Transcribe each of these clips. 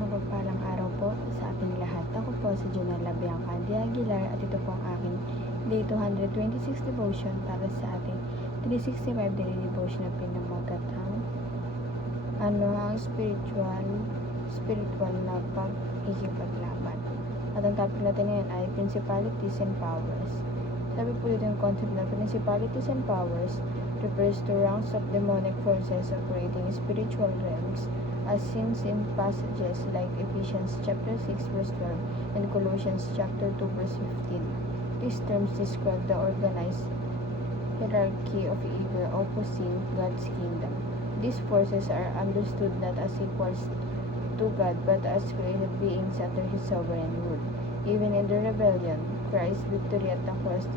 mapagpalang araw po sa ating lahat. Ako po si Jonella Bianca de Aguilar at ito po ang aking Day 226 devotion para sa ating 365 daily devotion na pinamagat ang spiritual na pag-ikipaglaban. At ang topic natin ngayon ay principalities and powers. Sabi po dito yung concept na principalities and powers refers to ranks of demonic forces operating in spiritual realms, as seen in passages like Ephesians chapter 6 verse 12 and Colossians chapter 2 verse 15. These terms describe the organized hierarchy of evil opposing God's kingdom. These forces are understood not as equals to God but as created beings under His sovereign rule. Even in the rebellion, Christ's victory at the cross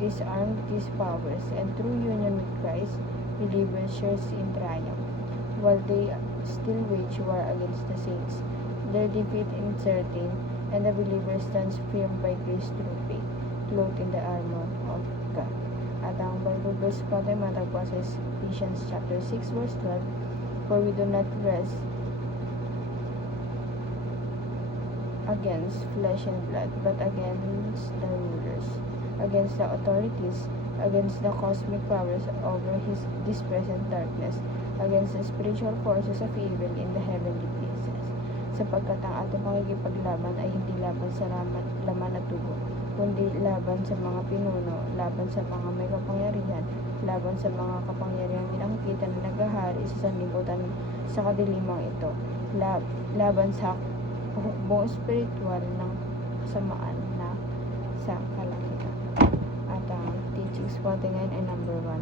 disarmed these powers, and through union with Christ, believers share in triumph. While they still wage war against the saints, their defeat is certain, and the believer stands firm by grace through faith, clothed in the armor of God. At ang Bible verse po tayo matagpuan sa Ephesians chapter 6 verse 12, for we do not wrestle against flesh and blood, but against the rulers, against the authorities, against the cosmic powers over this present darkness, against the spiritual forces of evil in the heavenly places. Sapagkat ang ating pakikipaglaban ay hindi laban sa laman at dugo, kundi laban sa mga pinuno, laban sa mga may kapangyarihan, laban sa mga kapangyarihang inangkitan na naghahari sa sanlibutan sa kadilimang ito, laban sa hukbong spiritual ng kasamaan na sa kalangitan. At ang teachings po natin ngayon ay number 1.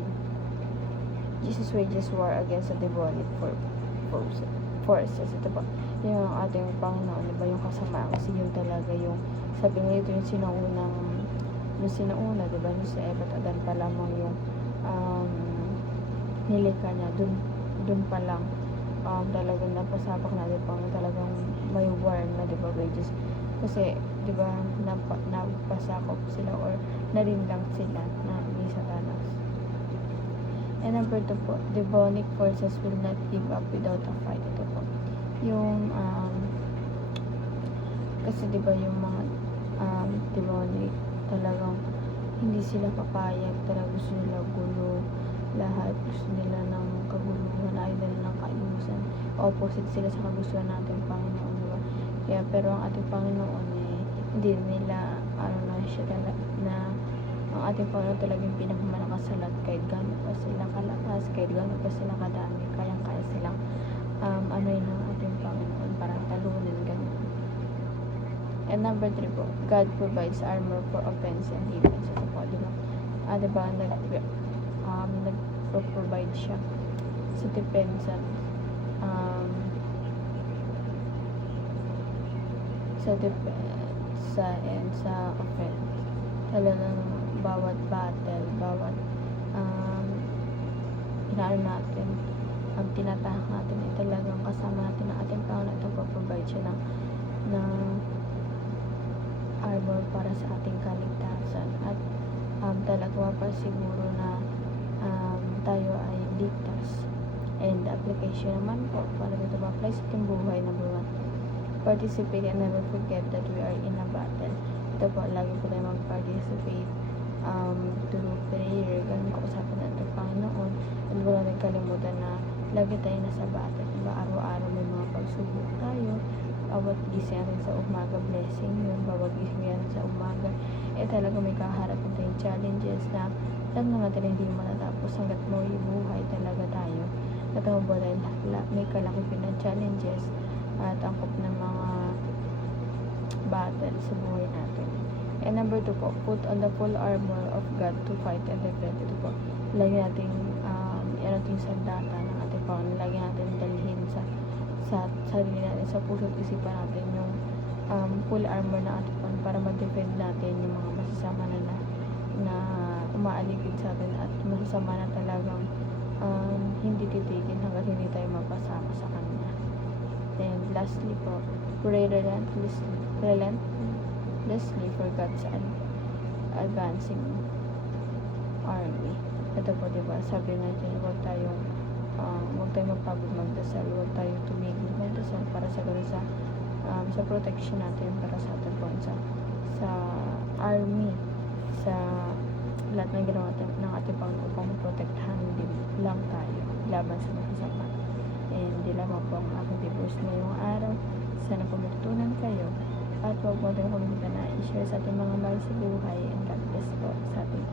Jesus wages war against the demonic forces. Ito po, yung ating Panginoon, diba, yung kasamaan, kasi yun talaga yung, sabi nga ito yung sinauna, diba, yung sa Eva at Adan pa lamang yung nilika niya, dun pa lang, talagang napasabak natin pang talagang may war na, diba, wages. Kasi, diba, napasakop sila or narinlang sila na ni Satanas. And number 2 po, demonic forces will not give up without a fight. Ito po, yung kasi diba yung mga demonic talagang hindi sila papayag, talagang gusto nila gulo, lahat gusto nila ng kaguluhan, ayaw nila ng kaayusan, opposite sila sa kagustuhan natin Panginoon, diba? Kaya pero ang ating Panginoon hindi nila na ang ating Panginoon talagang pinakamalakas sa lahat, kahit gano'n pa sila kalakas, kahit gano'n pa sila kadami, kaya silang yun ang ating Panginoon, parang talunin, gano'n. And number 3 po, God provides armor for offense and defense. Ito po, diba? Diba, nag-provide siya sa depensa, and sa offense. Talagang bawat battle, bawat inaano natin, tinatahak natin, ay talagang kasama natin ang ating Panginoon at nagpo-provide siya ng armor para sa ating kaligtasan. At talaga pa siguro na tayo ay ligtas. And the application naman po para dito ma-apply sa ating buhay, number 1, participate and never forget that we are in a battle. Ito po, lagi po tayo mag-participate through prayer, ganun kausapan natin ng Panginoon, and wala natin kalimutan na lagi tayo nasa battle, diba? Araw-araw may mga pagsubok tayo, bawat gising natin sa umaga, blessing yun, bawat gising natin sa umaga, talaga may kaharapin tayong challenges na alam na natin hindi matatapos hanggat mo buhay talaga tayo. Natawag dahil may kalakihan ng challenges at angkop ng mga battle sa buhay natin. And number 2 po, put on the full armor of God to fight and defend. Ito po, lagi natin yung sandata ng ating Panginoon, lagi natin dalhin sa sarili natin, sa puso't isipan natin yung full armor ng ating Panginoon para ma-defend natin yung mga masasama na umaaligid sa atin at masasama na talagang hindi titigil hanggang hindi tayo mapasama sa Kanya. And lastly po, pray relentlessly for God's advancing army. Ito po, diba, sabi nga dyan, huwag tayong magpagod magdasal, huwag tayong tumigil magdasal para sa siguro sa protection natin para sa ating bansa, sa army, sa lahat ng ginawa ng ating Panginoon upang maprotektahan din lang tayo laban sa masasama. And di lamang po ang aking devoice ngayong araw. Sana po matutunan kayo at huwag mo din kalimutan na i-share sa ating mga mahal sa buhay, and God bless po sa ating